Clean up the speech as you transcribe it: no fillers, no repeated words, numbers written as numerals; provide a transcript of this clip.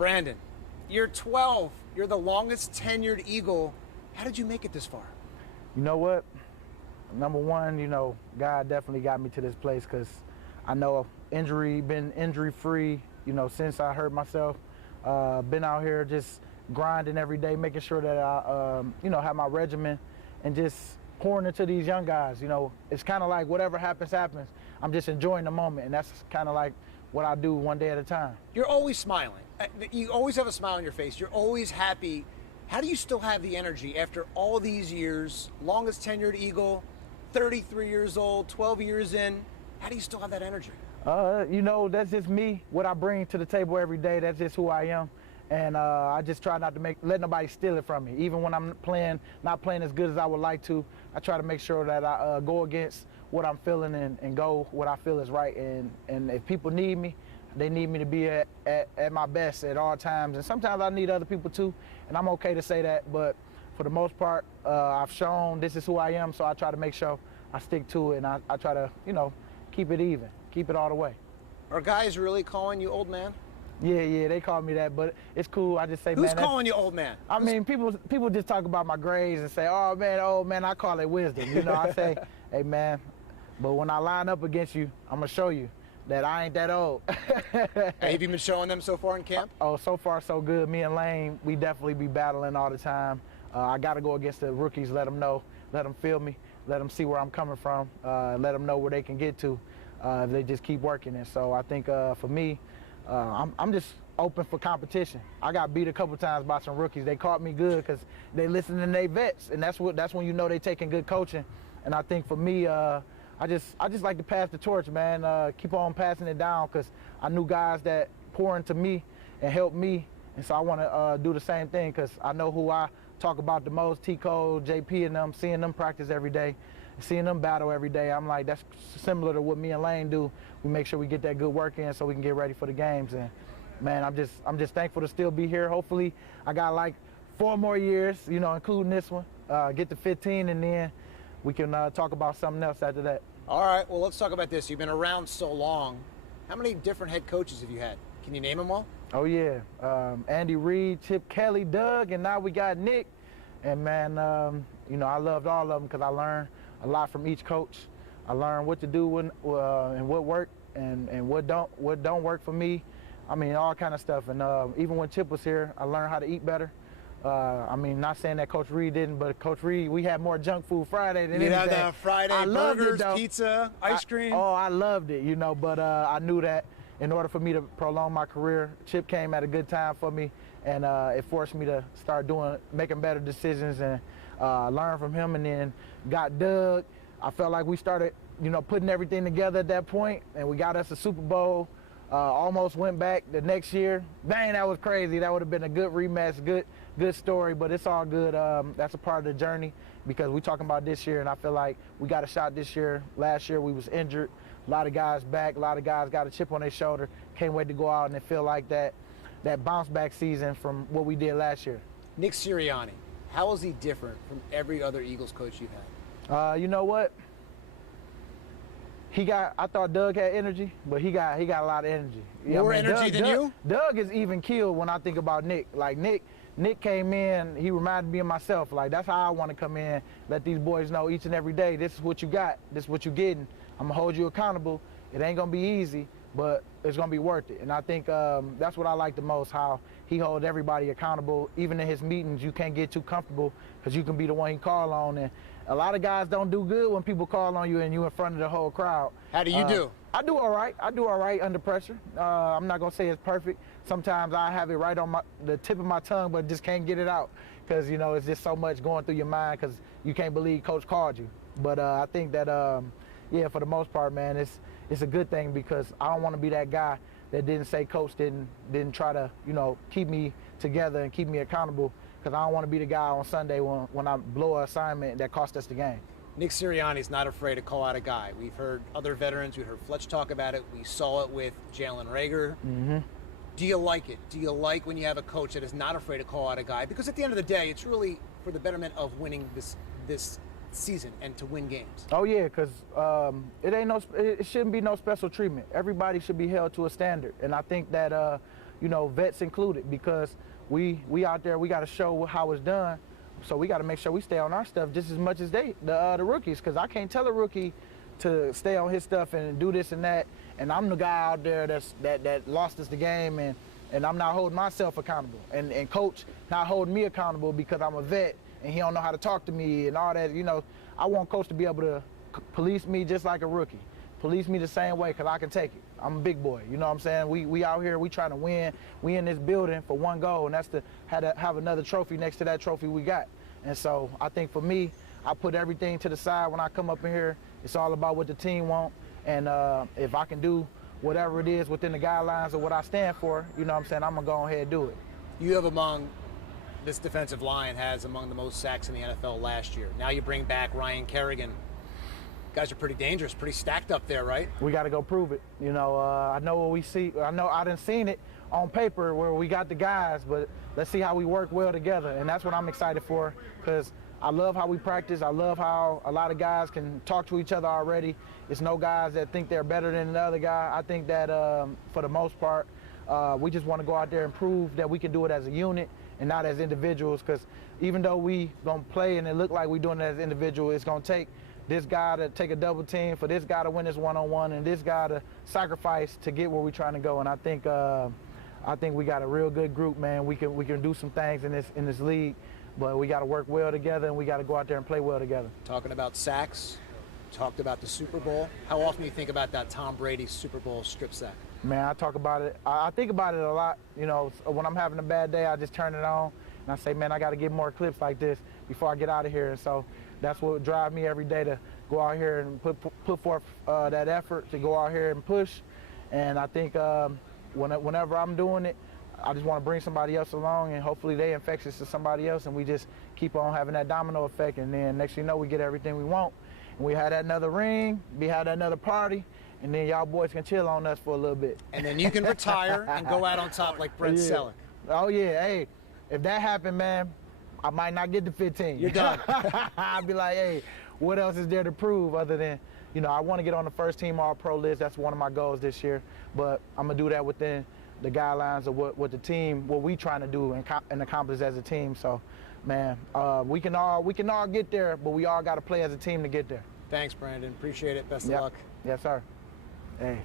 Brandon, you're 12. You're the longest tenured Eagle. How did you make it this far? You know what? Number one, God definitely got me to this place because I know been injury-free, since I hurt myself. Been out here just grinding every day, making sure that I, have my regimen and just pouring into these young guys. It's kind of like whatever happens, happens. I'm just enjoying the moment, and that's kind of like what I do one day at a time. You're always smiling. You always have a smile on your face. You're always happy. How do you still have the energy after all these years? Longest tenured Eagle, 33 years old, 12 years in. How do you still have that energy? That's just me, what I bring to the table every day. That's just who I am. And I just try not to let nobody steal it from me. Even when I'm not playing as good as I would like to, I try to make sure that I go against what I'm feeling and go what I feel is right. And if people need me, they need me to be at my best at all times. And sometimes I need other people too, and I'm okay to say that. But for the most part, I've shown this is who I am, so I try to make sure I stick to it, and I try to, keep it even, keep it all the way. Are guys really calling you old man? Yeah, they call me that, but it's cool. I just say, Who's calling you old man? I mean, people just talk about my grades and say, oh man, old man. I call it wisdom. I say, hey man, but when I line up against you, I'm gonna show you that I ain't that old. Have you been showing them so far in camp? Oh, so far so good. Me and Lane, we definitely be battling all the time. I got to go against the rookies, let them know, let them feel me, let them see where I'm coming from, let them know where they can get to if they just keep working. And so I think for me, I'm just open for competition. I got beat a couple times by some rookies. They caught me good because they listen to their vets, and that's when they taking good coaching. And I think for me, I just like to pass the torch, man. Keep on passing it down because I knew guys that pour into me and help me, and so I want to do the same thing because I know who I talk about the most, T-Code, JP, and them, seeing them practice every day, seeing them battle every day. I'm like, that's similar to what me and Lane do. We make sure we get that good work in so we can get ready for the games. And man, I'm just thankful to still be here. Hopefully, I got like 4 more years, including this one, get to 15, and then we can talk about something else after that. All right, well, let's talk about this. You've been around so long. How many different head coaches have you had? Can you name them all? Oh, yeah. Andy Reid, Chip Kelly, Doug, and now we got Nick. And, man, I loved all of them because I learned a lot from each coach. I learned what to do and what worked and what don't work for me. I mean, all kind of stuff. And even when Chip was here, I learned how to eat better. Not saying that Coach Reid didn't, but Coach Reid, we had more junk food Friday than anything. You had Friday burgers, pizza, ice cream. I loved it, but I knew that in order for me to prolong my career, Chip came at a good time for me, and it forced me to start making better decisions and learn from him. And then got Doug. I felt like we started, putting everything together at that point, and we got us a Super Bowl. Almost went back the next year. Dang, that was crazy. That would have been a good rematch, good story, but it's all good. That's a part of the journey because we're talking about this year, and I feel like we got a shot this year. Last year we was injured. A lot of guys back. A lot of guys got a chip on their shoulder. Can't wait to go out and feel like that bounce back season from what we did last year. Nick Sirianni, how is he different from every other Eagles coach you've had? You know what? I thought Doug had energy, but he got a lot of energy. More energy than you? Doug is even killed when I think about Nick. Like Nick came in, he reminded me of myself. Like that's how I want to come in, let these boys know each and every day, this is what you got, this is what you're getting. I'm gonna hold you accountable. It ain't gonna be easy, but it's gonna be worth it. And I think that's what I like the most, how he holds everybody accountable. Even in his meetings, you can't get too comfortable because you can be the one he call on. And a lot of guys don't do good when people call on you and you in front of the whole crowd. How do you do? I do all right. I do all right under pressure. I'm not going to say it's perfect. Sometimes I have it right on the tip of my tongue, but just can't get it out because, it's just so much going through your mind because you can't believe Coach called you. But I think that, for the most part, man, it's a good thing because I don't want to be that guy that didn't say Coach didn't try to, keep me together and keep me accountable because I don't want to be the guy on Sunday when I blow an assignment that cost us the game. Nick Sirianni's not afraid to call out a guy. We've heard other veterans. We heard Fletch talk about it. We saw it with Jalen Reagor. Mm-hmm. Do you like it? Do you like when you have a coach that is not afraid to call out a guy? Because at the end of the day, it's really for the betterment of winning this season and to win games. Oh yeah, because it shouldn't be no special treatment. Everybody should be held to a standard, and I think that vets included, because we out there, we got to show how it's done. So we got to make sure we stay on our stuff just as much as the rookies, because I can't tell a rookie to stay on his stuff and do this and that, and I'm the guy out there that lost us the game, and I'm not holding myself accountable, and coach not holding me accountable because I'm a vet and he don't know how to talk to me and all that. I want coach to be able to police me just like a rookie, police me the same way, because I can take it. I'm a big boy, you know what I'm saying? We out here, we trying to win. We in this building for one goal, and that's to have another trophy next to that trophy we got. And so I think for me, I put everything to the side when I come up in here. It's all about what the team want, and if I can do whatever it is within the guidelines of what I stand for, you know what I'm saying, I'm going to go ahead and do it. You have this defensive line has among the most sacks in the NFL last year. Now you bring back Ryan Kerrigan. Guys are pretty dangerous, pretty stacked up there, right? We got to go prove it. I know what we see. I know I done seen it on paper where we got the guys, but let's see how we work well together, and that's what I'm excited for, because I love how we practice. I love how a lot of guys can talk to each other already. It's no guys that think they're better than the other guy. I think that for the most part, we just want to go out there and prove that we can do it as a unit and not as individuals, because even though we going to play and it look like we're doing it as an individual, it's going to take this guy to take a double team, for this guy to win this one-on-one, and this guy to sacrifice to get where we're trying to go. And I think we got a real good group, man. We can do some things in this league, but we got to work well together, and we got to go out there and play well together. Talking about sacks, talked about the Super Bowl. How often do you think about that Tom Brady Super Bowl strip sack? Man, I talk about it. I think about it a lot. When I'm having a bad day, I just turn it on, and I say, man, I got to get more clips like this before I get out of here. And so that's what drives me every day to go out here and put forth that effort to go out here and push. And I think whenever I'm doing it, I just want to bring somebody else along, and hopefully they infectious to somebody else, and we just keep on having that domino effect. And then next thing you know, we get everything we want. And we had another ring, we had another party, and then y'all boys can chill on us for a little bit. And then you can retire and go out on top like Brent Selleck. Oh, yeah. Hey, if that happened, man, I might not get the 15. You're done. I'd be like, hey, what else is there to prove other than, I want to get on the first team All-Pro list. That's one of my goals this year. But I'm going to do that within the guidelines of what the team, what we trying to do and accomplish as a team. So, man, we can all get there, but we all got to play as a team to get there. Thanks, Brandon. Appreciate it. Best of luck. Yes, sir. Hey.